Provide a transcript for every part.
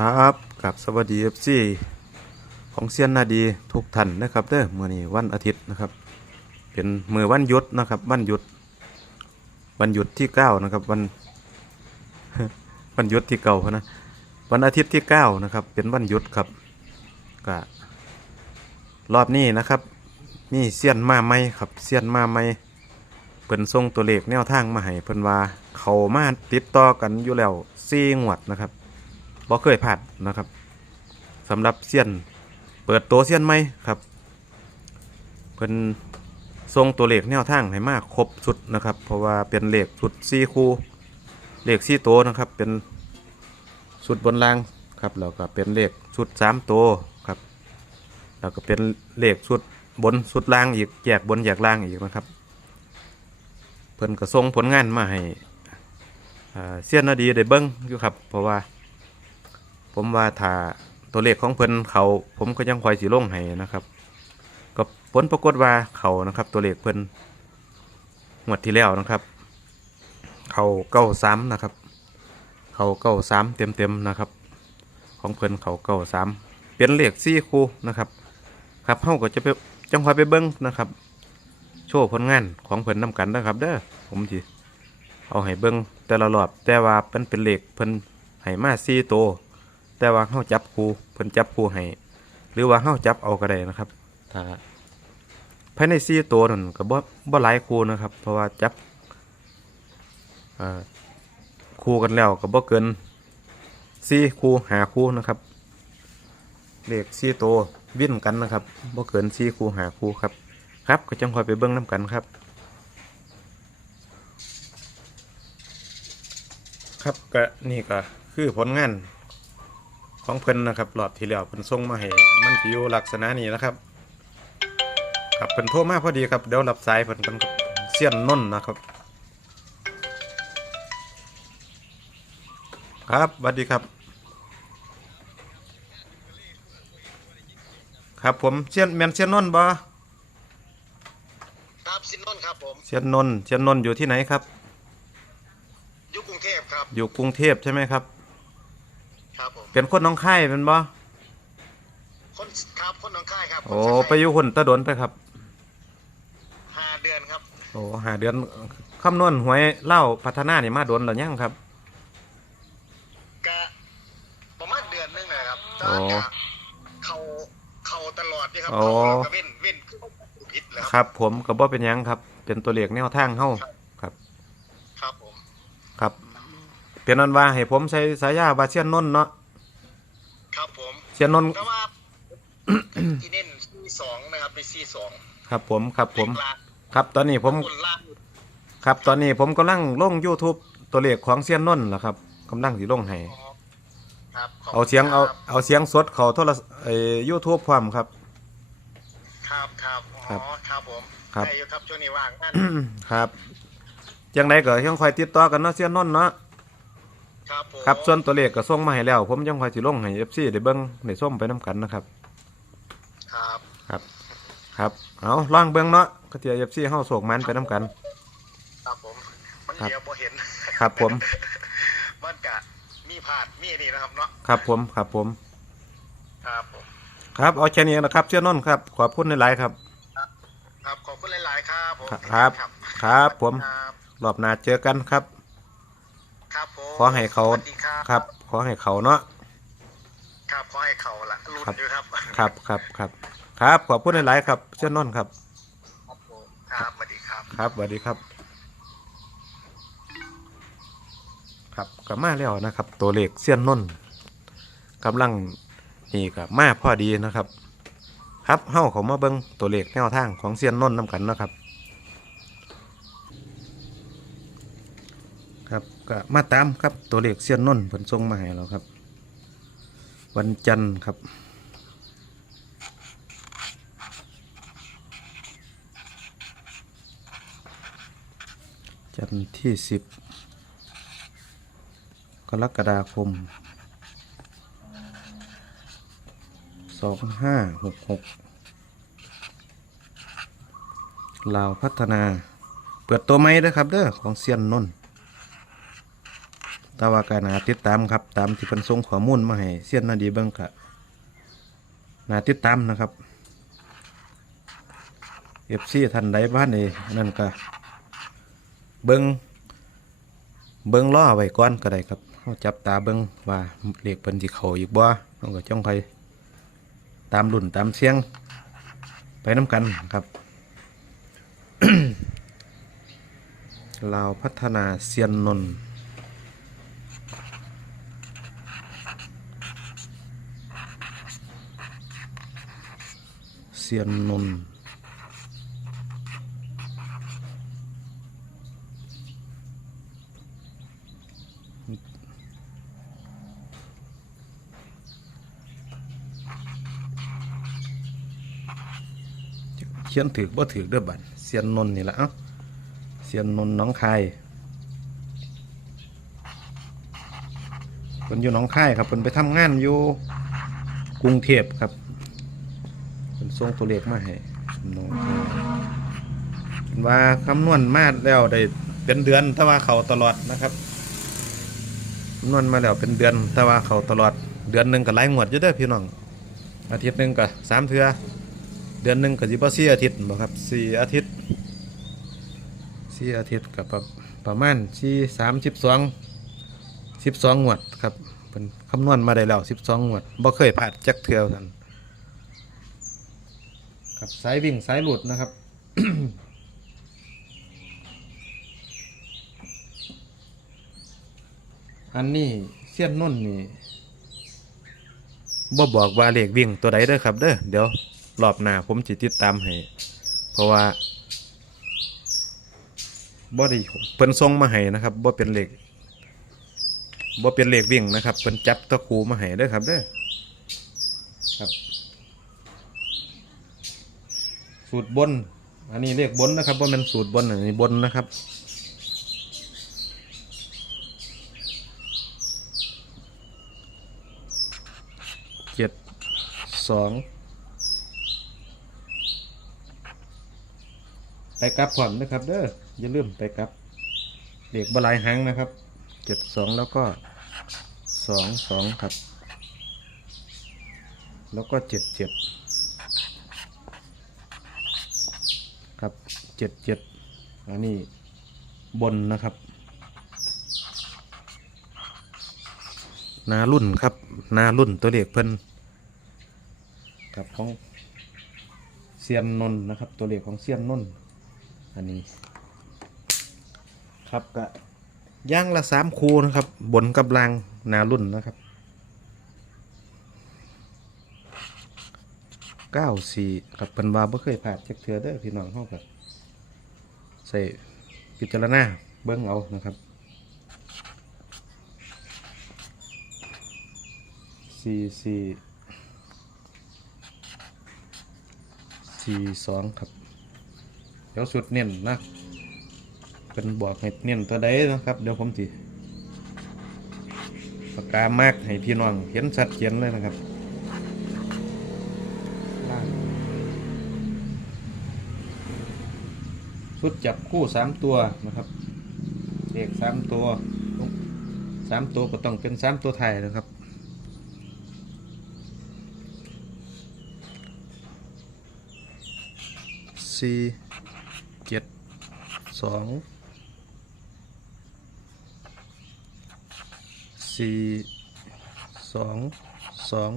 ครับกับสวัสดีเอฟซีของเซียนนาดีทุกท่านนะครับเด้อมื่อนี้วันอาทิตย์นะครับ เป็นมือวันหยุดนะครับ วันหยุด วันหยุดที่เก้านะครับ วัน วันหยุดที่เก้านะวันอาทิตย์ที่เก้านะครับ เป็นวันหยุดครับก็รอบนี้นะครับมีเซียนมาไหมครับเซียนมาไหมเพิ่นส่งตัวเลขแนวทางมาให้เพิ่นว่าเขามาติดต่อกันอยู่แล้วสี่งวดนะครับ บ่เคยผ่านนะครับสำหรับเซียนเปิดตัวเซียนไหมครับ เพิ่นทรงตัวเลขแนวทางให้มากครบสุดนะครับ เพราะว่าเป็นเลขสุดสี่คู่เลขสี่ตัวนะครับ เป็นสุดบนล่างครับแล้วก็เป็นเลขสุดสามตัวครับแล้วก็เป็นเลขสุดบนสุดล่างอีกแยกบนแยกล่างอีกนะครับ เพิ่นก็ส่งผลงานมาให้เซียนนาดีได้เบิ้งอยู่ครับ เพราะว่า ผมว่าถ้าตัวเลขของเพิ่นเขาผมก็ยังคอยสีลงให้นะครับ ก็ผลปรากฏว่าเขานะครับ ตัวเลขเพิ่นงวดที่แล้วนะครับ เขาเก้าสามนะครับ เขาเก้าสามเต็มเต็มนะครับ ของเพิ่นเขาเก้าสามเป็นเลขสี่คูนะครับ ครับเฮาก็จะไปจังคอยไปเบิ้งนะครับ โชว์ผลงานของเพิ่นนำกันนะครับ เด้อผมสิเอาให้เบิ้งแต่ละรอบแต่ว่าเป็นเป็นเลขเพิ่นให้มาสี่ตัว แต่ว่าเฮาจับครูเพิ่นจับครูให้หรือว่าเฮาจับเอาก็ได้นะครับถ้าภายในสี่ตัวนั่นก็บ่บ่หลายครูนะครับ เพราะว่าจับเอ่อครูกันแล้วก็บ่เกินสี่ครูหาครูนะครับเลขสี่ตัววิ่นกันนะครับบ่เกินสี่ครูหาครูครับ ครับก็จังคอยไปเบิ่งน้กันครับ ครับก็นี่ก็คือผลงาน ของเพิ่นนะครับหลอดที่แล้วเพิ่นส่งมาให้มันสิอยู่ลักษณะนี้นะครับครับเพิ่นโทรมาพอดีครับเดี๋ยวรับสายเพิ่นกันครับเสี้ยนนนท์นะครับ ครับสวัสดีครับ ครับผมเสี้ยนแม่นเสี้ยนนนท์บ่ครับซินนนท์ครับผมเสี้ยนนนท์เสี้ยนนนท์อยู่ที่ไหนครับ อยู่กรุงเทพครับ อยู่กรุงเทพใช่ไหมครับครับผม เป็นคนหน้องค่ายเป็นบ่คนครับคนหนองคายครับโอ้ไปอยู่หุ่นตะดนไปครับ ห้าเดือนครับโอ้หาเดือนคำนวณหวยเล่าพัฒนานี่มาโดนหรือยังครับ กะประมาณเดือนหนึงนะครับโอ้แต่กะเขาเขาตลอดนี่ครับโอ้ เขาแล้วก็เว้นเว้นผิดแล้วครับ ผมก็บ่เป็นหยังครับ เป็นตัวเลขแนวทางเฮาครับ ครับผม ครับ เป็นนั้นว่าให้ผมใช้สายาว่าเชียนนนท์เนาะครับผม เชียนนนท์แต่ว่าที่เน้นซีสองนะครับในซีสองครับผมครับผมลาครับตอนนี้ผม บนล่างครับตอนนี้ผมกำลังลง YouTube ตัวเลขของเชียนนนท์นะครับกำลังสิลงให้อ๋อครับขบเอาเสียงคุณเอาครับเอาเสียงสดเขาโทรศัพท์ไอ้ YouTube พร้อมครับ ครับครับครัอ๋อบครับผมครับ ได้อยู่ครับช่วงนี้ว่างนั่น ครับจังไดก็ยังคอยติดต่อกันเนาะเชียนนนท์เนาะ ครับผมครับส่วนตัวเลขก็ส่งมาให้แล้ว ผมยังคอยสิลงให้ FC ได้เบิ่งได้ส้มไปนํกันนะครับ ครับครับ ครับ เอาลองเบิ่งเนาะก็เทีย FC เฮาโศกมันไปนํกัน ครับผม มันครับเดียวพอเห็น ครับผม มันกะมีผาดมีนี่นะครับเนาะครับผม ครับผม ครับผมครับ เอาแค่นี้นะครับ เชื่อนนท์ครับ ขอบคุณหลายๆครับ ครับขอบคุณหลาย ๆ ครับผมครับ ครับผมครับรอบหน้าเจอกันครับครับผม ขอให้เขาสวัสดีครับครับ ขอให้เขาเนาะครับขอให้เขาละรุ่นครับอยู่ครับครับครับครับครับขอบคุณหลายๆครับเชื่อนนท์ครับ ครับผมครับสวัสดีครับ ครับสวัสดีครับ ครับกับมาแล้วนะครับ ตัวเลขเสี้ยนนนท์กำลังนี่กับมาพอดีนะครับ ครับเฮ้าเขามาเบิ้งตัวเลขแนวทางของเสี้ยนนนท์นำกันนะครับ ครับ ก็มาตามครับตัวเลขเสี้ยนนนผลทรงมาให้เราครับ วันจันทร์ครับ จันทร์ที่สิบกรกฎาคมสองห้าหกหกลาวพัฒนา เปิดตัวไม้ด้วยครับเด้อของเซียนนนท์ แต่ว่าการนาติดตามครับ ตามที่เพิ่นส่งข้อมูลมาให้เสี้ยนนาดีเบิ่งก็นาติดตามนะครับเอฟซีท่านใดบ้านนี่นั่นก็เบิ่งเบิ่งล้อไว้ก่อนก็ได้ครับเฮาจับตาเบิ่งว่าเลขเพิ่นสิเขาอีกบ่เฮาก็จ้องไปตามรุ่นตามเสียง ไปน้ำกันครับลาพัฒนาเซียนนนท์ เซียนนนเขียนถือบ่ถือเด้อบัดเซียนนนนี่แหละเอ้าเซียนนนน้องคายเพิ่นอยู่น้องคายครับเพิ่นไปทำงานอยู่ กรุงเทพครับเพิ่นส่งตัวเลขมาให้น้องคายเพิ่นว่าคำนวณมาแล้วได้เป็นเดือนแต่ว่าเขาตลอดนะครับคำนวณมาแล้วเป็นเดือนแต่ว่าเขาตลอด เดือนหนึ่งก็หลายงวดอยู่เด้อพี่น้อง อาทิตย์หนึ่งก็สามเทือเดือนหนึ่งก็สิบสี่อาทิตย์บ่ครับสี่อาทิตย์สี่อาทิตย์กับประประมาณสี่สามสิบสองสิบสองงวดครับ คำนวณมาได้แล้วสิบสองงวดบ่เคยผ่านจักเทือกันครับสายวิ่งสายหลุดนะครับ อันนี้เสี้ยนนุ่นนี่บ่บอกว่าเลขวิ่งตัวใดเด้อครับเด้อเดี๋ยวรอบหน้าผมจะติดตามให้เพราะว่าบ่ได้เพิ่นส่งมาให้นะครับบ่เป็นเหล็ก บ่เป็นเหล็กวิ่งนะครับเพิ่นจับตะคูมาให้ด้อครับเด้อครับ สูตรบน อันนี้เลขบนนะครับบ่แม่นสูตรบนอันนี้บนนะครับเจ็ดสองไปกลับพร้อมนะครับเด้ออย่าลืมไปกลับเด็กบลายหางนะครับ เจ็ดสองแล้วก็สองสองครับ แล้วก็เจ็ดเจ็ดครับเจ็ดเจ็ดอันนี้บนนะครับนารุ่นครับนารุ่นตัวเลขเพิ่นครับของเซียนนนนะครับ ตัวเลขของเซียนนนอันนี้ ครับก็ ย่างละสามคูนะครับ บนกับลางนารุ่นนะครับเก้าสี่ครับเพิ่นว่าบ่เคยผ่านจักเทือเด้อพี่น้องเฮากับใส่พิจารณาเบิ่งเอานะครับสี่สี่สี่สองครับ เดี๋ยวสุดเน้นนะ เป็นบอกให้เน้นตัวใดนะครับเดี๋ยวผมสิปากกามากให้พี่น้องเห็นชัดเจนเลยนะครับล่างสุดจับคู่สามตัวนะครับเลขสามตัวสามตัวก็ต้องเป็นสามตัวไทยนะครับสี่เจ็ดสอง สี่สองสอง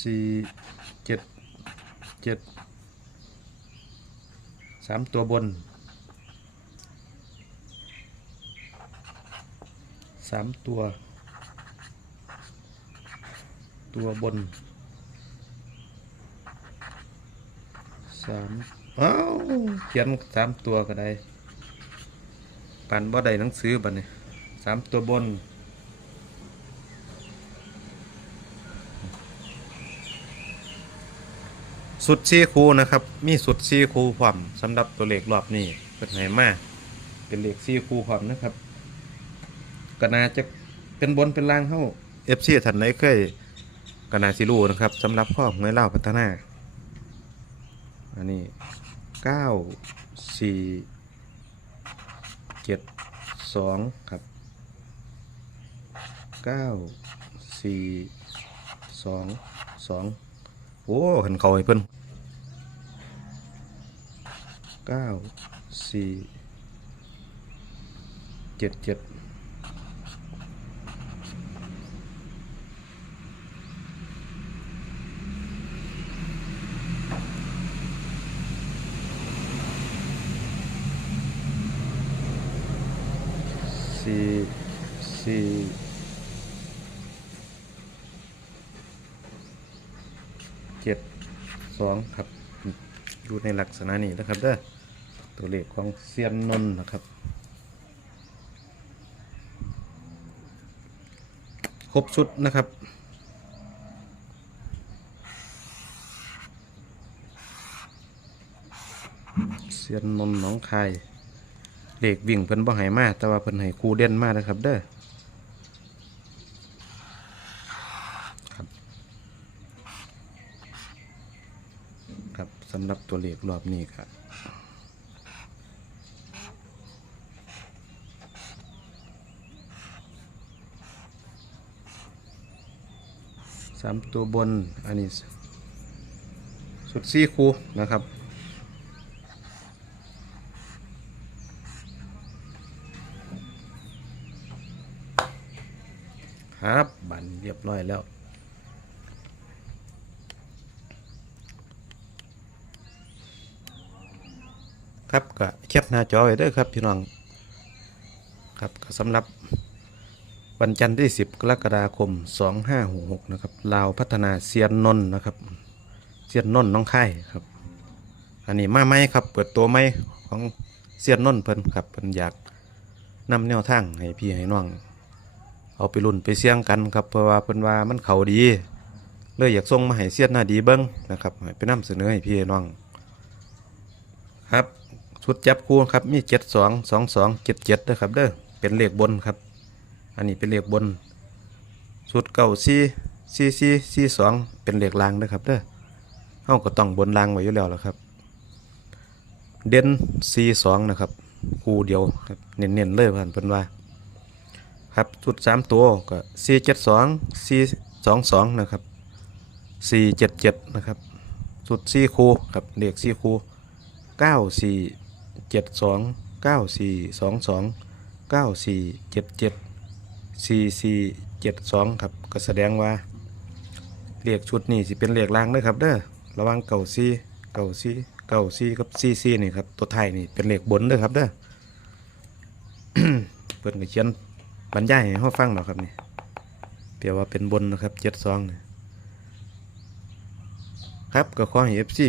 สี่เจ็ดเจ็ดสามตัวบนสามตัว ตัวบนสามอ้าวเขียนสามตัวก็ได้ ปันบ่ได้หนังสือบัดนี้สามตัวบนสุดซีคูนะครับ มีสุดซีคูพร้อมสำหรับตัวเลขรอบนี้เป็นไหนมากเป็นเลขซีคูพร้อมนะครับก็น่าจะเป็นบนเป็นล่างเข้าเอฟซีท่านไหนเคยก็น่าสิรู้นะครับสำหรับข้อหวยเล่าพัฒนา อันนี้เก้าสี่ เจ็ดสองครับเก้าสี่สองสองโอ้หันเขาให้เพิ่นเก้าสี่เจ็ดเจ็ดสี่สี่ เจ็ดสองครับอยู่ในลักษณะนี้นะครับเด้อตัวเลขของเซียนนนนะครับ ครบชุดนะครับเซียนนนหน้องคายเลขวิ่งเพิ่นบ่ใหายมาแต่ว่าเพิ่นให้ครูเด่นมากนะครับเด้อครับครับสำหรับตัวเลขรอบนี้ครับสามตัวบน อันนี้ สุดซี่คูนะครับครับบันเรียบร้อยแล้ว ครับก็แคปหน้าจอไว้เด้อครับพี่น้องครับก็สำหรับวันจันทร์ที่ 10 กรกฎาคม 2566นะครับลาวพัฒนาเซียนนน์นะครับเซียนนน์น้องค่ครับ อันนี้มาไหมครับ เปิดตัวไหมของเซียนนน์เพิ่นครับเพิ่นอยากนำแนวทางให้พี่ให้น้อง เอาไปรุ่นไปเสี่ยงกันครับเพราะว่าเพิ่นว่ามันเขาดีเลยอยากส่งมาให้เซียนหน้าดีเบิ้งนะครับไปนำเสนอให้พี่ให้น้องครับ ชุดจับคู่ครับมี72 22 77ด้วยครับเด้อเป็นเลขบนครับ อันนี้เป็นเลขบน สุดเก่าซีซีซีซีสองเป็นเลขลางนะครับเด้อเฮาก็ต้องบนลางไว้อยู่แล้วล่ะครับ เด่นซีสองนะครับ คู่เดียวครับเน้นๆเลยผ่านเพิ่นว่า ครับสุดสามตัวก็ซีเจ็ดสองซีสองสองนะครับซีเจ็ดเจ็ดนะครับ สุดซีคู่ครับเลขซีคู่เก้าสี่ เจ็ดสองเก้าสี่สองสองเก้าสี่เจ็ดเจ็ดสี่สี่เจ็ดสองครับก็แสดงว่าเลขชุดนี้สิเป็นเลขล่างด้อครับเด้อระวังเก่าซีเก่าซีเก่าซีกับซีซีนี่ครับตัวไทยนี่เป็นเลขบนเด้อครับเด้อเพิ่นก็เขียนบรรยายให้เฮาฟังหน่อยครับนี่เปียว่าเป็นบนนะครับเจ็ดสองนี่ครับก็ขอให้เอฟซี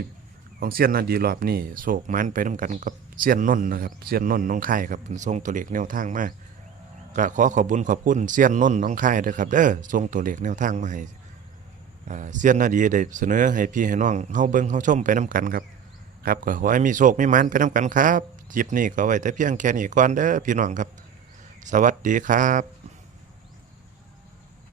ของเซียนนาดีรอบนี้โศกมันไปน้ากันกับเซียนนนนะครับเซียนนนน้องค่ครับเป็นทรงตัวเลขแนวทางมาก็ขอขอบบุญขอบคุณเซียนนนน้องค่ด้วยครับเด้อส่งตัวเลขแนวทางมาให้เซียนนาดีได้เสนอให้พี่ให้น้องเฮาเบิ่งเฮาชมไปนํกันครับครับก็ขอให้มีโชคมีมันไปนํกันครับจิบนี้ก็ไว้แต่เพียงแค่นี้ก่อนเด้อพี่น้องครับ สวัสดีครับ